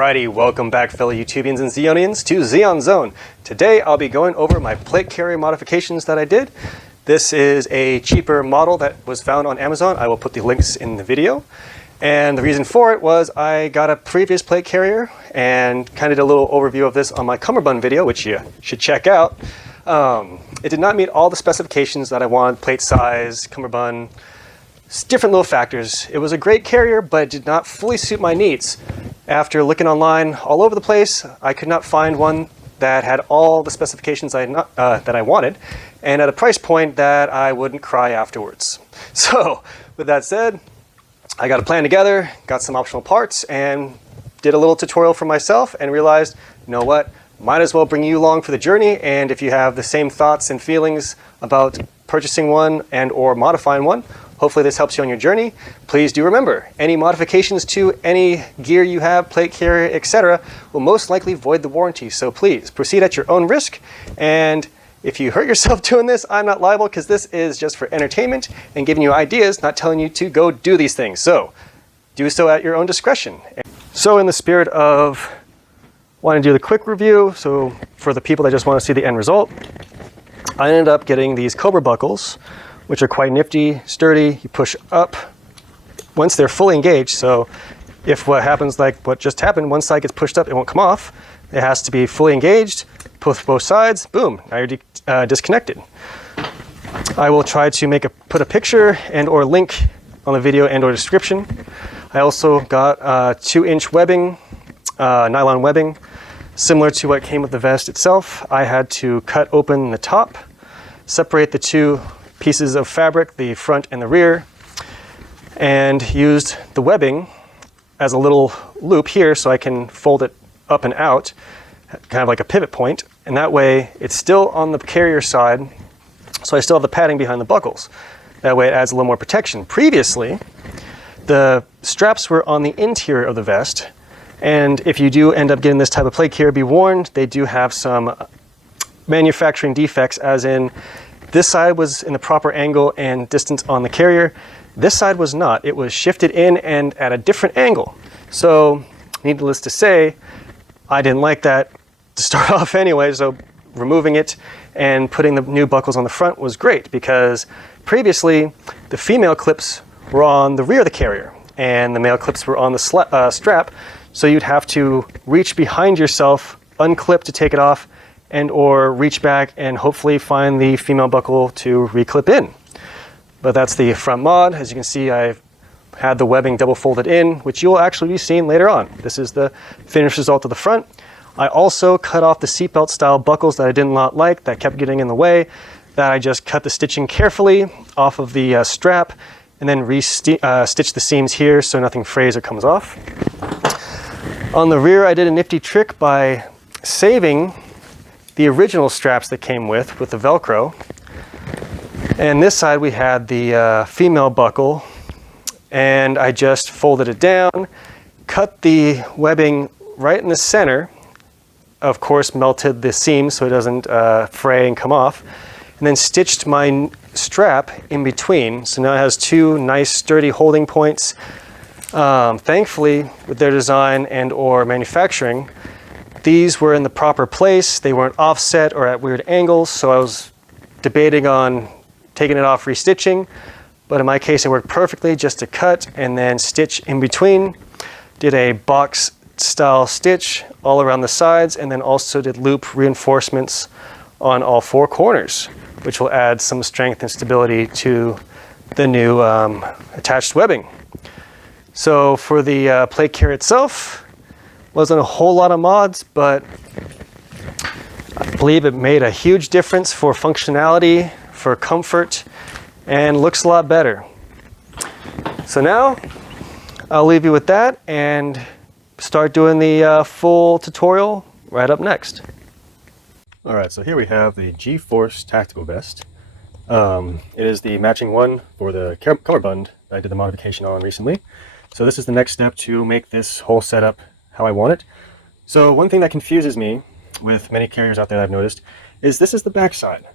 Alrighty, welcome back fellow YouTubians and Zeonians to Zeon Zone. Today I'll be going over my plate carrier modifications that I did. This is a cheaper model that was found on Amazon. I will put the links in the video. And the reason for it was I got a previous plate carrier and kind of did a little overview of this on my cummerbund video, which you should check out. It did not meet all the specifications that I wanted: plate size, cummerbund, different little factors. It was a great carrier, but it did not fully suit my needs. After looking online all over the place, I could not find one that had all the specifications that I wanted, and at a price point that I wouldn't cry afterwards. So, with that said, I got a plan together, got some optional parts, and did a little tutorial for myself, and realized, you know what, might as well bring you along for the journey. And if you have the same thoughts and feelings about purchasing one and or modifying one, hopefully this helps you on your journey. Please do remember, any modifications to any gear you have, plate carrier, etc., will most likely void the warranty. So please proceed at your own risk. And if you hurt yourself doing this, I'm not liable, because this is just for entertainment and giving you ideas, not telling you to go do these things. So do so at your own discretion. So in the spirit of wanting to do the quick review, so for the people that just want to see the end result, I ended up getting these Cobra buckles, which are quite nifty, sturdy. You push up once they're fully engaged. So if what happens like what just happened, one side gets pushed up, it won't come off. It has to be fully engaged, push both sides, boom, now you're disconnected. I will try to put a picture and or link on the video and or description. I also got 2-inch webbing, nylon webbing, similar to what came with the vest itself. I had to cut open the top, separate the two pieces of fabric, the front and the rear, and used the webbing as a little loop here so I can fold it up and out, kind of like a pivot point, and that way it's still on the carrier side, so I still have the padding behind the buckles. That way it adds a little more protection. Previously, the straps were on the interior of the vest, and if you do end up getting this type of plate carrier, be warned, they do have some manufacturing defects, as in this side was in the proper angle and distance on the carrier. This side was not. It was shifted in and at a different angle. So, needless to say, I didn't like that to start off anyway, so removing it and putting the new buckles on the front was great, because previously the female clips were on the rear of the carrier and the male clips were on the strap, so you'd have to reach behind yourself, unclip to take it off, and or reach back and hopefully find the female buckle to reclip in. But that's the front mod. As you can see, I've had the webbing double folded in, which you'll actually be seeing later on. This is the finished result of the front. I also cut off the seatbelt style buckles that I did not like, that kept getting in the way, that I just cut the stitching carefully off of the strap and then stitch the seams here so nothing frays or comes off. On the rear, I did a nifty trick by saving the original straps that came with the Velcro. And this side we had the female buckle, and I just folded it down, cut the webbing right in the center, of course melted the seam so it doesn't fray and come off, and then stitched my strap in between. So now it has two nice sturdy holding points. Thankfully, with their design and or manufacturing, these were in the proper place. They weren't offset or at weird angles, so I was debating on taking it off, restitching, but in my case it worked perfectly, just to cut and then stitch in between. Did a box style stitch all around the sides, and then also did loop reinforcements on all four corners, which will add some strength and stability to the new attached webbing. So for the plate carrier itself, wasn't a whole lot of mods, but I believe it made a huge difference for functionality, for comfort, and looks a lot better. So now I'll leave you with that and start doing the full tutorial right up next. All right, so here we have the G-Force tactical vest. It is the matching one for the cummerbund that I did the modification on recently. So this is the next step to make this whole setup how I want it. So one thing that confuses me with many carriers out there that I've noticed is this is the back side.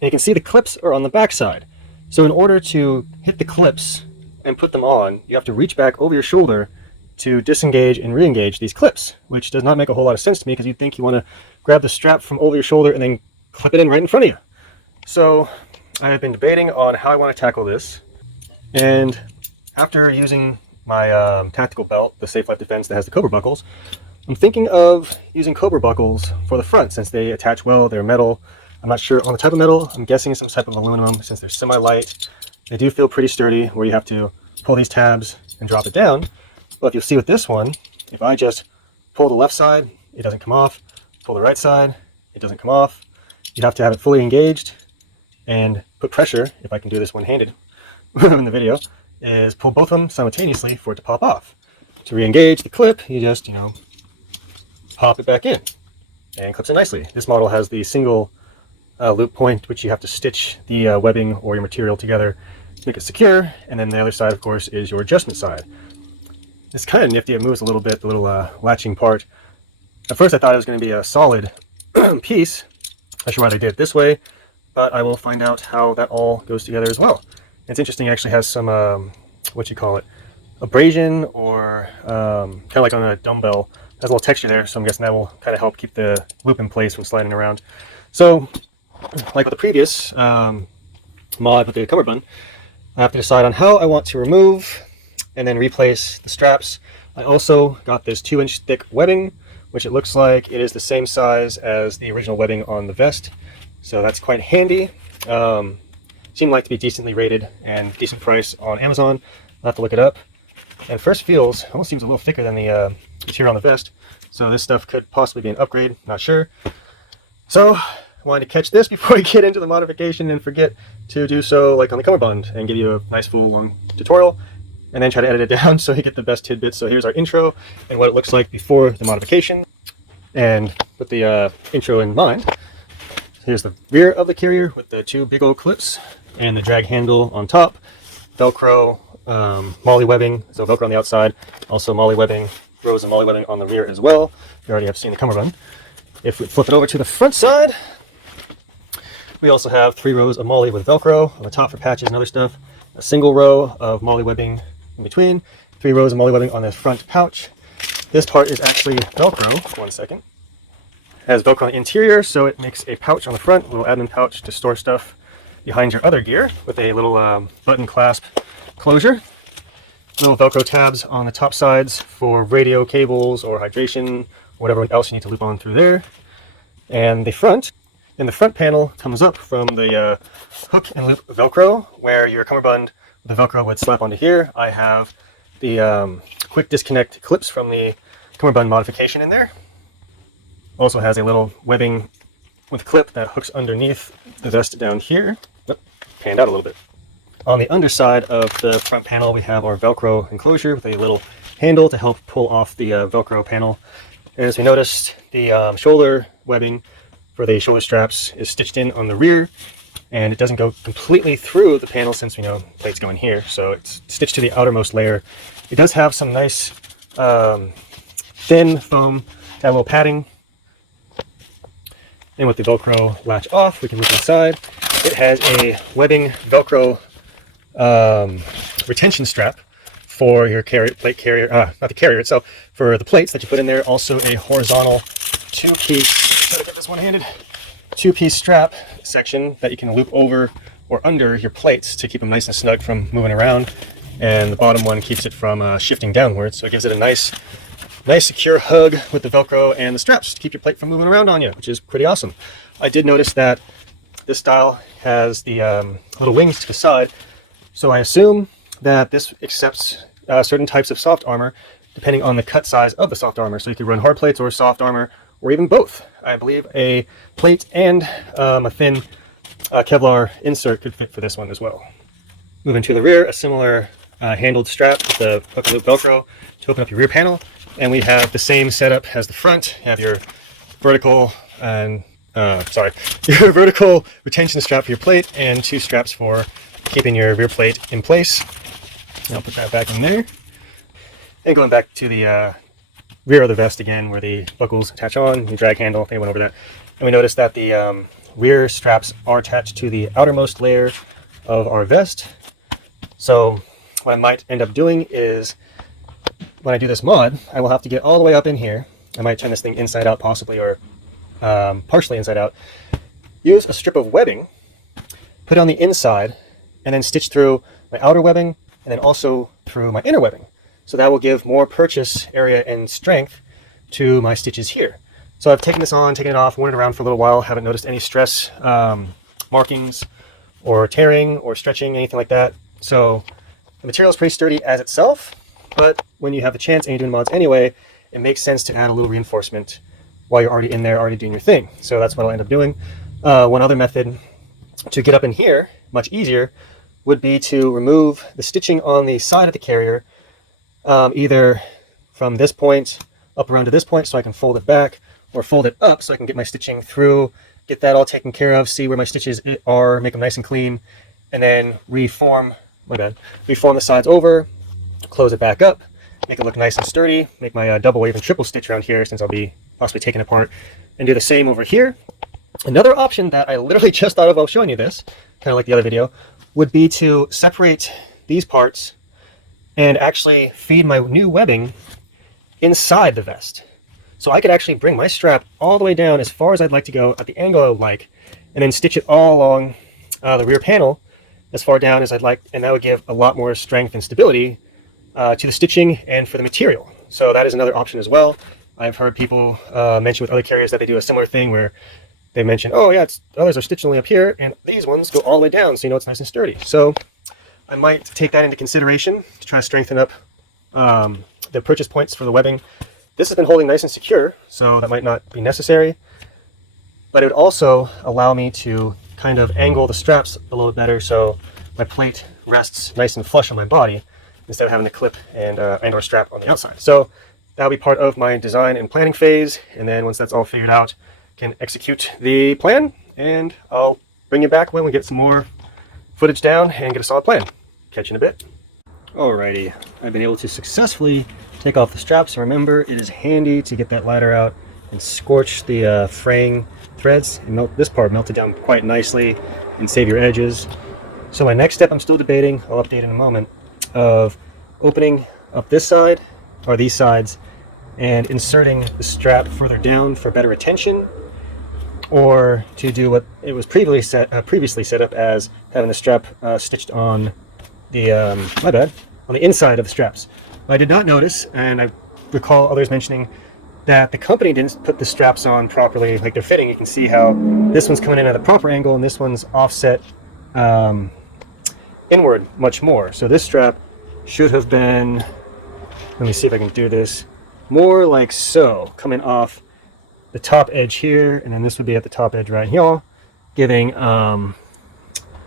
And you can see the clips are on the back side. So in order to hit the clips and put them on, you have to reach back over your shoulder to disengage and re-engage these clips, which does not make a whole lot of sense to me because you'd think you want to grab the strap from over your shoulder and then clip it in right in front of you. So I have been debating on how I want to tackle this, and after using my tactical belt, the Safe Life Defense that has the Cobra buckles, I'm thinking of using Cobra buckles for the front since they attach well. They're metal. I'm not sure on the type of metal. I'm guessing some type of aluminum since they're semi-light. They do feel pretty sturdy where you have to pull these tabs and drop it down. But you'll see with this one, if I just pull the left side, it doesn't come off. Pull the right side, it doesn't come off. You have to have it fully engaged and put pressure, if I can do this one-handed in the video, is pull both of them simultaneously for it to pop off. To re-engage the clip, you just, pop it back in and clips it nicely. This model has the single loop point, which you have to stitch the webbing or your material together to make it secure, and then the other side, of course, is your adjustment side. It's kind of nifty. It moves a little bit, the little latching part. At first I thought it was going to be a solid piece. Not sure why they did it this way, but I will find out how that all goes together as well. It's interesting. It actually has some abrasion, or kind of like on a dumbbell. It has a little texture there, so I'm guessing that will kind of help keep the loop in place when sliding around. So, like with the previous mod with the cummerbund, I have to decide on how I want to remove and then replace the straps. I also got this 2-inch thick webbing, which it looks like it is the same size as the original webbing on the vest, so that's quite handy. Seemed like to be decently rated and decent price on Amazon. I'll have to look it up. And first feels, almost seems a little thicker than the material on the vest, so this stuff could possibly be an upgrade, not sure. So I wanted to catch this before we get into the modification and forget to do so like on the cummerbund and give you a nice full long tutorial, and then try to edit it down so you get the best tidbits. So here's our intro and what it looks like before the modification. And with the intro in mind, here's the rear of the carrier with the 2 big old clips and the drag handle on top, Velcro, molly webbing, so Velcro on the outside, also molly webbing, rows of molly webbing on the rear as well. You already have seen the cummerbund. If we flip it over to the front side, we also have 3 rows of molly with Velcro on the top for patches and other stuff, a single row of molly webbing in between, 3 rows of molly webbing on the front pouch. This part is actually Velcro. One second. It has Velcro on the interior, so it makes a pouch on the front, a little admin pouch to store stuff behind your other gear with a little button clasp closure. Little Velcro tabs on the top sides for radio cables or hydration, whatever else you need to loop on through there. And the front panel comes up from the hook and loop Velcro, where your cummerbund, the Velcro would slap onto here. I have the quick disconnect clips from the cummerbund modification in there. Also has a little webbing with clip that hooks underneath the vest down here. Oh, panned out a little bit. On the underside of the front panel, we have our Velcro enclosure with a little handle to help pull off the Velcro panel. As we noticed, the shoulder webbing for the shoulder straps is stitched in on the rear, and it doesn't go completely through the panel since we know plates go in here, so it's stitched to the outermost layer. It does have some nice thin foam to have a little padding. And with the Velcro latch off, we can look inside. It has a webbing Velcro retention strap for your plate carrier, not the carrier itself, for the plates that you put in there. Also a horizontal 2-piece, gotta get this one-handed, 2-piece strap section that you can loop over or under your plates to keep them nice and snug from moving around. And the bottom one keeps it from shifting downwards, so it gives it a nice secure hug with the Velcro and the straps to keep your plate from moving around on you, which is pretty awesome. I did notice that this style has the little wings to the side, so I assume that this accepts certain types of soft armor depending on the cut size of the soft armor. So you could run hard plates or soft armor, or even both. I believe a plate and a thin Kevlar insert could fit for this one as well. Moving to the rear, a similar handled strap with the hook and loop Velcro to open up your rear panel. And we have the same setup as the front. You have your vertical and your vertical retention strap for your plate and 2 straps for keeping your rear plate in place. And I'll put that back in there. And going back to the rear of the vest again, where the buckles attach on, the drag handle, I think I went over that. And we noticed that the rear straps are attached to the outermost layer of our vest. So what I might end up doing is when I do this mod, I will have to get all the way up in here. I might turn this thing inside out possibly, or partially inside out. Use a strip of webbing, put it on the inside, and then stitch through my outer webbing and then also through my inner webbing. So that will give more purchase area and strength to my stitches here. So I've taken this on, taken it off, worn it around for a little while, haven't noticed any stress markings or tearing or stretching, anything like that. So the material is pretty sturdy as itself, but when you have the chance and you're doing mods anyway, it makes sense to add a little reinforcement while you're already in there, already doing your thing. So that's what I'll end up doing. One other method to get up in here, much easier, would be to remove the stitching on the side of the carrier, either from this point up around to this point so I can fold it back, or fold it up so I can get my stitching through, get that all taken care of, see where my stitches are, make them nice and clean, and then reform the sides over, close it back up, make it look nice and sturdy, make my double or even triple stitch around here since I'll be possibly taking it apart, and do the same over here. Another option that I literally just thought of while showing you this, kind of like the other video, would be to separate these parts and actually feed my new webbing inside the vest. So I could actually bring my strap all the way down as far as I'd like to go at the angle I would like, and then stitch it all along the rear panel as far down as I'd like, and that would give a lot more strength and stability to the stitching and for the material. So that is another option as well. I've heard people mention with other carriers that they do a similar thing where they mention, oh yeah, others are stitched only up here, and these ones go all the way down, so you know it's nice and sturdy. So I might take that into consideration to try to strengthen up the purchase points for the webbing. This has been holding nice and secure, so that might not be necessary, but it would also allow me to kind of angle the straps a little bit better so my plate rests nice and flush on my body instead of having the clip and or strap on the outside. So that'll be part of my design and planning phase, and then once that's all figured out, can execute the plan, and I'll bring you back when we get some more footage down and get a solid plan. Catch you in a bit. Alrighty, I've been able to successfully take off the straps. Remember, it is handy to get that ladder out and scorch the fraying threads and this part melted down quite nicely and save your edges. So my next step, I'm still debating, I'll update in a moment, of opening up this side or these sides and inserting the strap further down for better retention, or to do what it was previously set up as, having the strap stitched on the on the inside of the straps. I did not notice, and I recall others mentioning that the company didn't put the straps on properly, like they're fitting. You can see how this one's coming in at a proper angle and this one's offset inward much more. So this strap should have been, let me see if I can do this, more like so, coming off the top edge here, and then this would be at the top edge right here, giving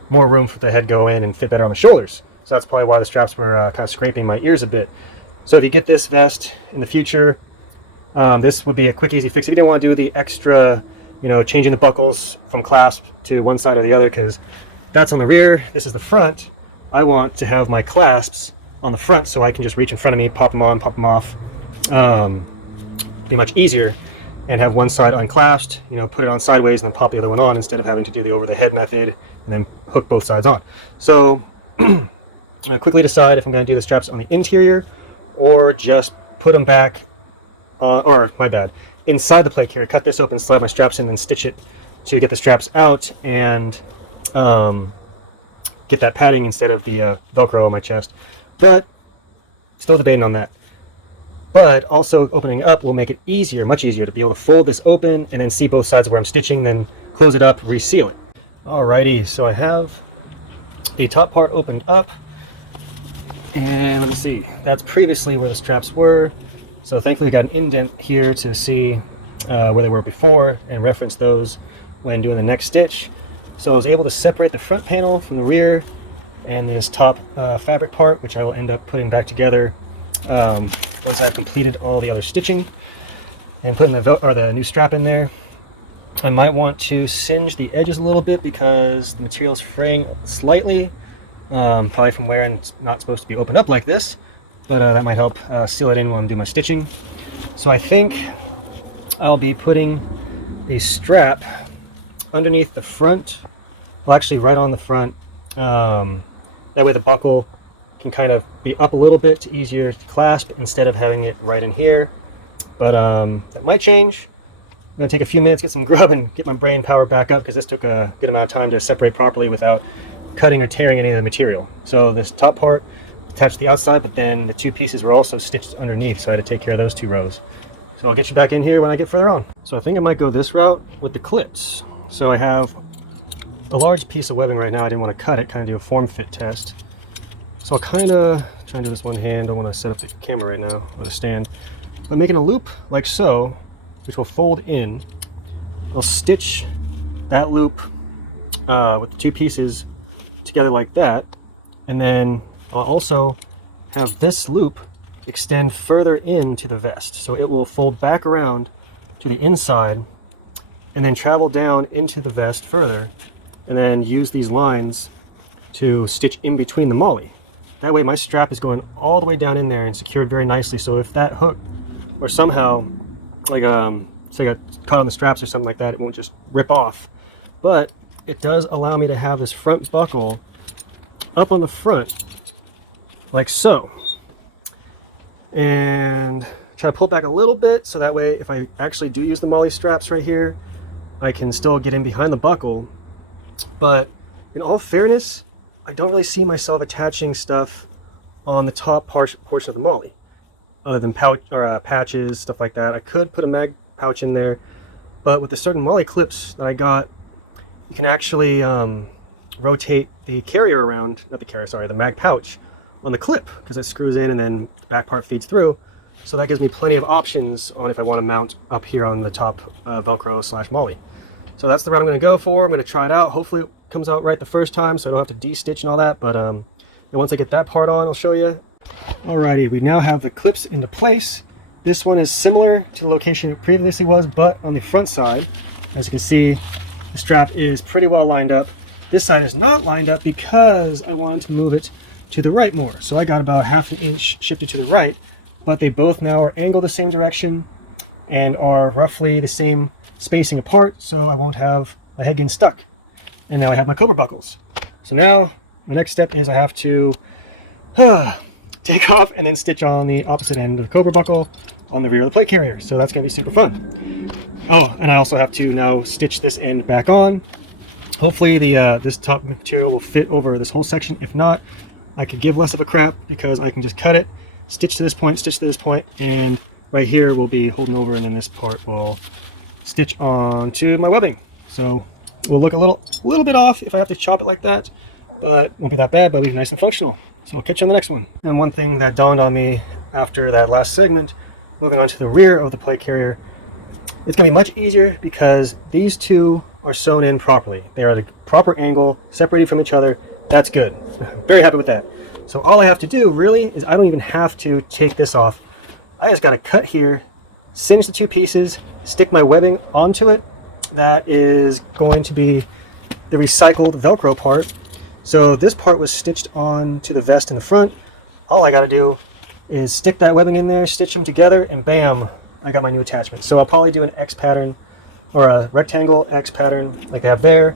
more room for the head go in and fit better on the shoulders. So that's probably why the straps were kind of scraping my ears a bit. So if you get this vest in the future, this would be a quick, easy fix. If you didn't want to do the extra, changing the buckles from clasp to one side or the other, because that's on the rear, this is the front. I want to have my clasps on the front so I can just reach in front of me, pop them on, pop them off. Be much easier, and have one side unclasped, put it on sideways and then pop the other one on instead of having to do the over the head method and then hook both sides on. So I quickly decide if I'm going to do the straps on the interior or just put them back inside the plate carrier. Cut this open, slide my straps in, and stitch it to get the straps out and get that padding instead of the Velcro on my chest. But still debating on that. But also opening up will make it easier, much easier, to be able to fold this open and then see both sides where I'm stitching, then close it up, reseal it. Alrighty, so I have the top part opened up, and let me see, that's previously where the straps were. So thankfully we got an indent here to see where they were before and reference those when doing the next stitch. So I was able to separate the front panel from the rear and this top fabric part, which I will end up putting back together once I've completed all the other stitching and putting the new strap in there. I might want to singe the edges a little bit because the material is fraying slightly, probably from where it's not supposed to be opened up like this, but that might help seal it in while I'm doing my stitching. So I think I'll be putting a strap underneath the front, well actually right on the front, that way the buckle can kind of be up a little bit to easier to clasp instead of having it right in here. But that might change. I'm gonna take a few minutes, get some grub, and get my brain power back up, because this took a good amount of time to separate properly without cutting or tearing any of the material. So this top part attached to the outside, but then the two pieces were also stitched underneath, so I had to take care of those two rows. So I'll get you back in here when I get further on. So I think I might go this route with the clips. So I have a large piece of webbing right now. I didn't want to cut it, kind of do a form fit test. So I'll kind of try and do this one hand. I don't want to set up the camera right now or the stand. But making a loop like so, which will fold in, I'll stitch that loop with the two pieces together like that, and then I'll also have this loop extend further into the vest, so it will fold back around to the inside and then travel down into the vest further, and then use these lines to stitch in between the molly. That way my strap is going all the way down in there and secured very nicely, so if that hook or somehow, like say I got caught on the straps or something like that, it won't just rip off. But it does allow me to have this front buckle up on the front like so, and try to pull back a little bit, so that way if I actually do use the molly straps right here, I can still get in behind the buckle. But in all fairness, I don't really see myself attaching stuff on the top portion of the molly, other than pouch or patches, stuff like that. I could put a mag pouch in there, but with the certain molly clips that I got, you can actually rotate the carrier around, not the carrier, sorry, the mag pouch on the clip, because it screws in and then the back part feeds through. So that gives me plenty of options on if I want to mount up here on the top Velcro / molly. So that's the route I'm going to go for. I'm going to try it out. Hopefully it comes out right the first time, so I don't have to de-stitch and all that. But and once I get that part on, I'll show you. Alrighty, we now have the clips into place. This one is similar to the location it previously was, but on the front side, as you can see, the strap is pretty well lined up. This side is not lined up because I wanted to move it to the right more. So I got about ½ an inch shifted to the right, but they both now are angled the same direction and are roughly the same spacing apart, so I won't have my head getting stuck. And now I have my Cobra buckles. So now my next step is I have to take off and then stitch on the opposite end of the Cobra buckle on the rear of the plate carrier. So that's going to be super fun. Oh, and I also have to now stitch this end back on. Hopefully the this top material will fit over this whole section. If not, I could give less of a crap, because I can just cut it, stitch to this point, and right here will be holding over, and then this part will stitch onto my webbing. So we'll look a little bit off if I have to chop it like that, but it won't be that bad, but it'll be nice and functional. So we'll catch you on the next one. And one thing that dawned on me after that last segment, moving on to the rear of the plate carrier, it's going to be much easier because these two are sewn in properly. They are at a proper angle, separated from each other. That's good. I'm very happy with that. So all I have to do really is I don't even have to take this off. I just got to cut here, cinch the two pieces, stick my webbing onto it. That is going to be the recycled Velcro part. So this part was stitched on to the vest in the front. All I got to do is stick that webbing in there, stitch them together, and bam, I got my new attachment. So I'll probably do an X pattern or a rectangle X pattern like they have there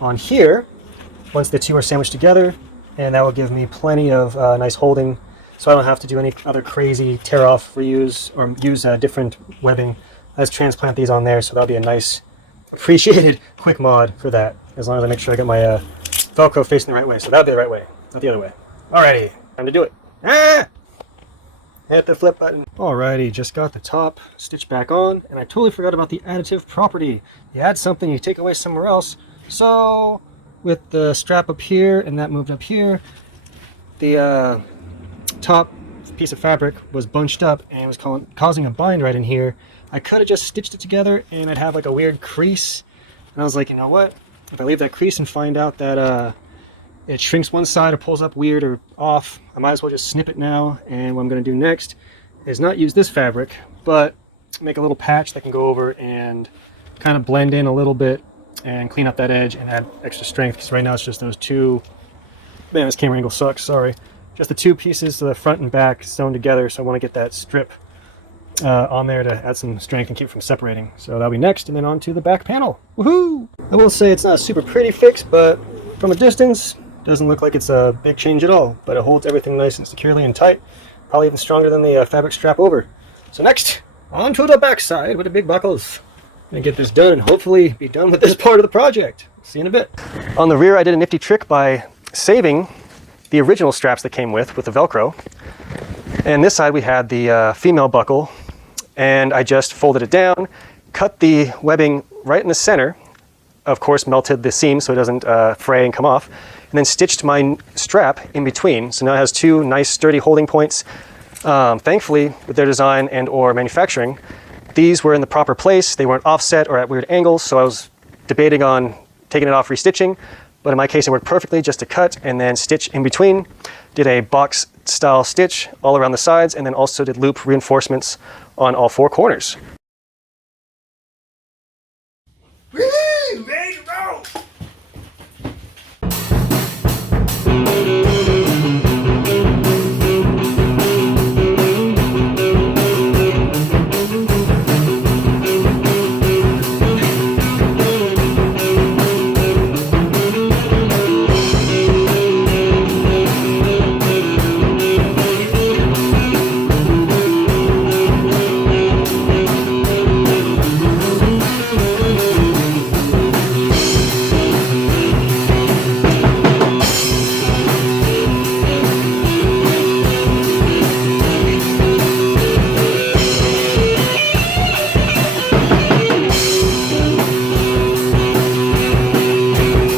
on here once the two are sandwiched together, and that will give me plenty of nice holding, so I don't have to do any other crazy tear off, reuse, or use different webbing. I just transplant these on there, so that'll be a nice appreciated quick mod for that, as long as I make sure I get my Velcro facing the right way. So that'll be the right way, not the other way. Alrighty, time to do it. Ah! Hit the flip button. Alrighty, just got the top stitched back on, and I totally forgot about the additive property. You add something, you take away somewhere else. So with the strap up here and that moved up here, the top piece of fabric was bunched up and was causing a bind right in here. I could have just stitched it together and I'd have like a weird crease. And I was like, you know what? If I leave that crease and find out that it shrinks one side or pulls up weird or off, I might as well just snip it now. And what I'm going to do next is not use this fabric, but make a little patch that can go over and kind of blend in a little bit and clean up that edge and add extra strength, because right now it's just those two. Man, this camera angle sucks, sorry. Just the two pieces to the front and back sewn together, so I want to get that strip on there to add some strength and keep it from separating. So that'll be next, and then on to the back panel. Woohoo! I will say it's not a super pretty fix, but from a distance, Doesn't look like it's a big change at all, but it holds everything nice and securely and tight. Probably even stronger than the fabric strap over. So next, on to the back side with the big buckles. Gonna get this done and hopefully be done with this part of the project. See you in a bit. On the rear, I did a nifty trick by saving the original straps that came with the Velcro. And this side we had the female buckle, and I just folded it down, cut the webbing right in the center, of course melted the seam so it doesn't fray and come off, and then stitched my strap in between. So now it has two nice sturdy holding points. Thankfully, with their design and or manufacturing, these were in the proper place. They weren't offset or at weird angles, so I was debating on taking it off, restitching, but in my case it worked perfectly just to cut and then stitch in between. Did a box style stitch all around the sides, and then also did loop reinforcements on all four corners.